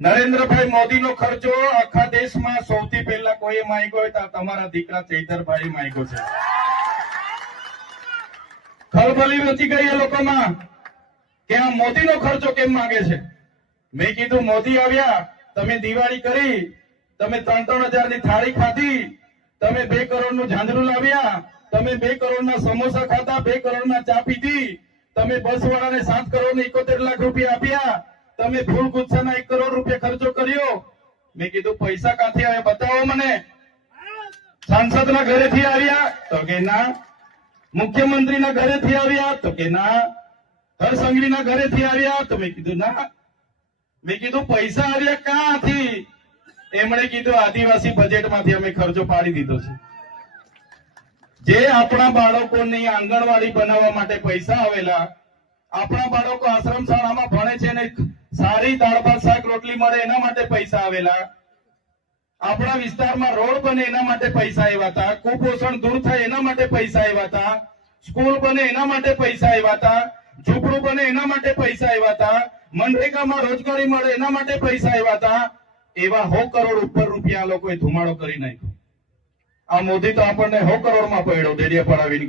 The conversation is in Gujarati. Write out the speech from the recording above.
નરેન્દ્રભાઈ મોદીનો ખર્ચો આખા દેશમાં સૌથી પહેલા કોઈ માંગ્યો હોય તો તમારા દીકરા ચૈતરભાઈ માંગ્યો છે. ખળભળી મચી ગઈ એ લોકોમાં કે આ મોદીનો ખર્ચો કેમ માંગે છે. મેં કીધું મોદી આવ્યા, તમે દિવાળી કરી, તમે 3-3 હજારની થાળી ખાધી, તમે 2 કરોડનું ઝાંઝરું લાવ્યા, તમે 2 કરોડના સમોસા ખાધા, 2 કરોડના ચા પીધી, તમે બસવાળાને 7 કરોડ ને 71 લાખ રૂપિયા આપ્યા, તમે ફૂલ ગુચ્છાના 1 કરોડ રૂપિયા ખર્ચો કર્યો. મેં કીધું પૈસા ક્યાંથી આવે બતાવો મને. સાંસદના ઘરેથી આવ્યા તો કે ના, મુખ્યમંત્રીના ઘરેથી આવ્યા તો કે ના, હરસંઘવીના ઘરેથી આવ્યા તો મેં કીધું ના. મેં કીધું પૈસા આવ્યા ક્યાંથી? એમણે કીધું આદિવાસી બજેટમાંથી અમે ખર્ચો પાડી દીધો છે. જે આપણા બાળકોની આંગણવાડી બનાવવા માટે પૈસા આવેલા, આપણા બાળકો આશ્રમ શાળામાં ભણે છે ને સારી દાળ ભાત શાક રોટલી મળે એના માટે પૈસા આવેલા, આપણા વિસ્તારમાં રોડ બને એના માટે પૈસા આવ્યા હતા, કુપોષણ દૂર થાય એના માટે પૈસા આવ્યા હતા, સ્કૂલ બને એના માટે પૈસા આવ્યા હતા, ઝૂંપડું બને એના માટે પૈસા આવ્યા હતા, મનરેગામાં રોજગારી મળે એના માટે પૈસા આવ્યા હતા. એવા 100 કરોડ ઉપર રૂપિયા લોકોએ ધુમાડો કરી નાખ્યો. આ મોદી તો આપણને 100 કરોડમાં પડ્યો, ડેડિયા પડાવીને.